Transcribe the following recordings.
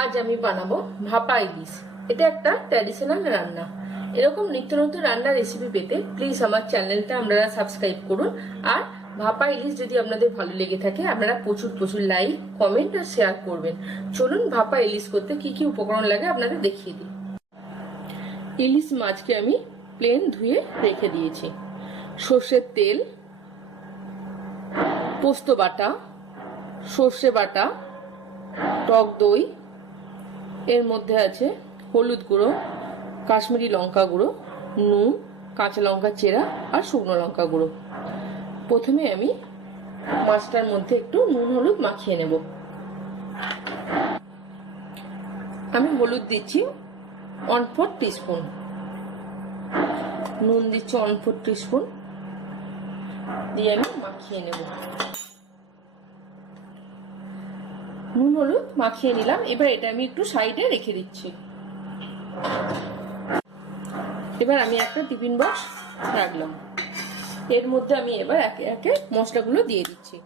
আজ আমি বানাবো ভাপা ইলিশ। এটা একটা ট্র্যাডিশনাল রান্না। এরকম নিত্য নতুন রান্নার রেসিপি পেতে প্লিজ আমার চ্যানেলটা আপনারা সাবস্ক্রাইব করুন। আর ভাপা ইলিশ যদি আপনাদের ভালো লেগে থাকে আপনারা প্রচুর প্রচুর লাইক, কমেন্ট আর শেয়ার করবেন। চলুন ভাপা ইলিশ করতে কি কি উপকরণ লাগে আপনাদের দেখিয়ে দিই। ইলিশ মাছকে আমি প্লেন ধুয়ে রেখে দিয়েছি। সর্ষের তেল, পোস্ত বাটা, সর্ষে বাটা, টক দই, এর মধ্যে আছে হলুদ গুঁড়ো, কাশ্মীরি লঙ্কা গুঁড়ো, নুন, কাঁচা লঙ্কা চেরা আর শুকনো লঙ্কা গুঁড়ো। প্রথমে আমি মাছটার মধ্যে একটু নুন হলুদ মাখিয়ে নেব। আমি হলুদ দিচ্ছি 1/4 টিস্পুন, নুন দিচ্ছি 1/4 টিস্পুন, দিয়ে আমি মাখিয়ে নেব। নুন হলুদ মাখিয়ে নিলাম। এবার এটা আমি একটু সাইডে রেখে দিচ্ছি। এবার আমি একটা টিফিন বক্স রাখলাম। এর মধ্যে আমি এবার একে একে মশলাগুলো দিয়ে দিচ্ছি।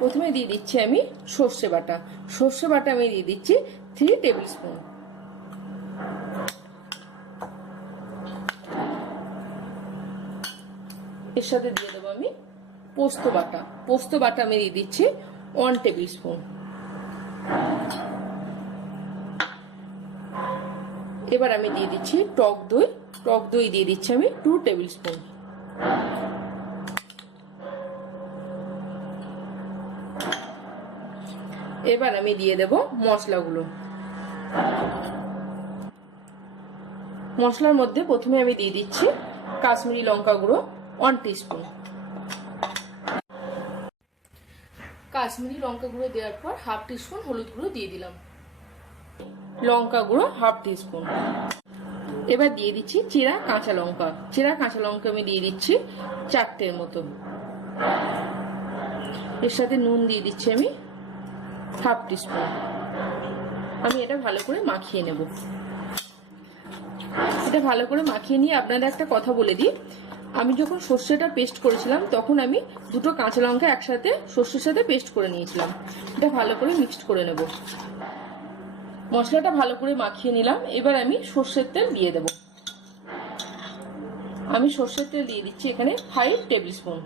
প্রথমে দিয়ে দিচ্ছি আমি সর্ষে বাটা। সর্ষে বাটা আমি দিয়ে দিচ্ছি 3 টেবিল স্পুন। এর সাথে দিয়ে দেবো আমি পোস্ত বাটা। পোস্ত বাটা আমি দিয়ে দিচ্ছি 1 টেবিল স্পুন। এবার আমি দিয়ে দিচ্ছি টক দই। টক দই দিয়ে দিচ্ছি আমি 2 টেবিল স্পুন। এবার আমি দিয়ে দেব মশলাগুলো। মশলার মধ্যে প্রথমে আমি দিয়ে দিচ্ছি কাশ্মীরি লঙ্কা গুঁড়ো 1 টিস্পুন। কাশ্মীরি লঙ্কা গুঁড়ো দেওয়ার পর 1/2 টিস্পুন হলুদ গুঁড়ো দিয়ে দিলাম। লঙ্কা গুঁড়ো 1/2 টিস্পুন। এবার দিয়ে দিচ্ছি চেরা কাঁচা লঙ্কা। চেরা কাঁচা লঙ্কা আমি দিয়ে দিচ্ছি 4টের মতো। এর সাথে নুন দিয়ে দিচ্ছি আমি 1/2 টিস্পুন। আমি এটা ভালো করে মাখিয়ে নেব। এটা ভালো করে মাখিয়ে নিয়ে আপনাদের একটা কথা বলে দিই, আমি যখন সর্ষেটা পেস্ট করেছিলাম তখন আমি 2টো কাঁচা লঙ্কা একসাথে সর্ষের সাথে পেস্ট করে নিয়েছিলাম। এটা ভালো করে মিক্সড করে নেব। মশলাটা ভালো করে মাখিয়ে নিলাম। এবার আমি সর্ষের তেল দিয়ে দেব। আমি সর্ষের তেল দিয়ে দিচ্ছি এখানে 5 টেবিল স্পুন।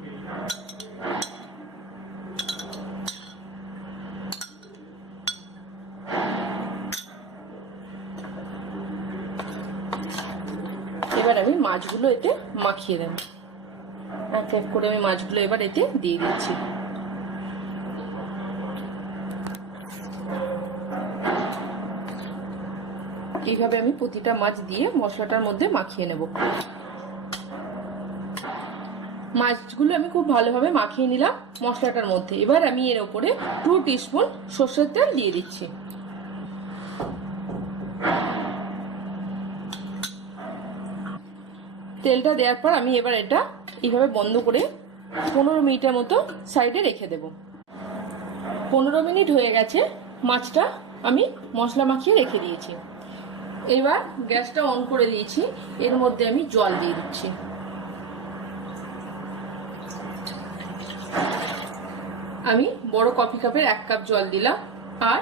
এবার আমি মাছগুলো এতে মাখিয়ে দেব। এক এক করে আমি মাছগুলো এবার এতে দিয়ে দিচ্ছি। এইভাবে আমি প্রতিটা মাছ দিয়ে মশলাটার মধ্যে মাখিয়ে নেব। মাছগুলো আমি খুব ভালোভাবে মাখিয়ে নিলাম মশলাটার মধ্যে। এবার আমি এর উপরে 2 টিস্পুন সর্ষের তেল দিয়ে দিচ্ছি। তেলটা দেওয়ার পর আমি এবার এটা এইভাবে বন্ধ করে 15 মিনিটের মতো সাইডে রেখে দেব। 15 মিনিট হয়ে গেছে। মাছটা আমি মশলা মাখিয়ে রেখে দিয়েছি। এবার গ্যাসটা অন করে দিয়েছি। এর মধ্যে আমি জল দিয়ে দিচ্ছি। আমি বড় কফি কাপের 1 কাপ জল দিলাম আর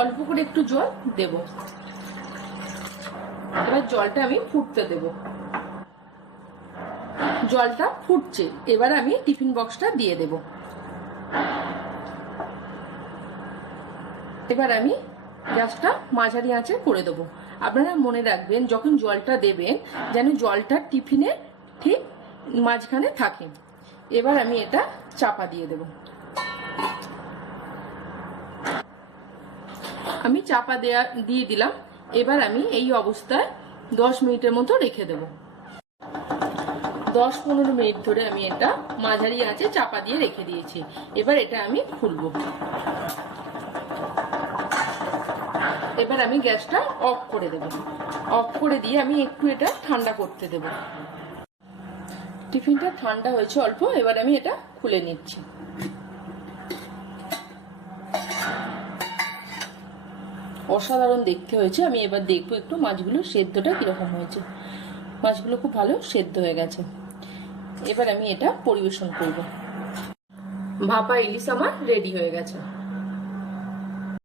অল্প করে একটু জল দেব। এবার জলটা আমি ফুটতে দেব। জলটা ফুটছে। এবার আমি টিফিন বক্সটা দিয়ে দেব। এবার আমি গ্যাসটা মাঝারি আঁচে করে দেব। আপনারা মনে রাখবেন যখন জলটা দেবেন যেন জলটা টিফিনে ঠিক মাঝখানে থাকে। এবার আমি এটা চাপা দিয়ে দেব। আমি চাপা দিয়ে দিলাম। এবার আমি এই অবস্থায় 10 মিনিটের মতো রেখে দেব। 10-15 মিনিট ধরে আমি এটা মাঝারি আঁচে চাপা দিয়ে রেখে দিয়েছি। এবার এটা আমি খুলবো। এবার আমি গ্যাসটা অফ করে দেব। অফ করে দিয়ে আমি একটু এটা ঠান্ডা করতে দেব। টিফিনটা ঠান্ডা হয়েছে অল্প। এবার আমি এটা খুলে নিচ্ছি। অসাধারণ দেখতে হয়েছে। আমি এবার দেখবো একটু মাছগুলো সেদ্ধটা কিরকম হয়েছে। মাছগুলো খুব ভালো সেদ্ধ হয়ে গেছে। এবার আমি এটা পরিবেশন করব। ভাপা ইলিশ আমার রেডি হয়ে গেছে।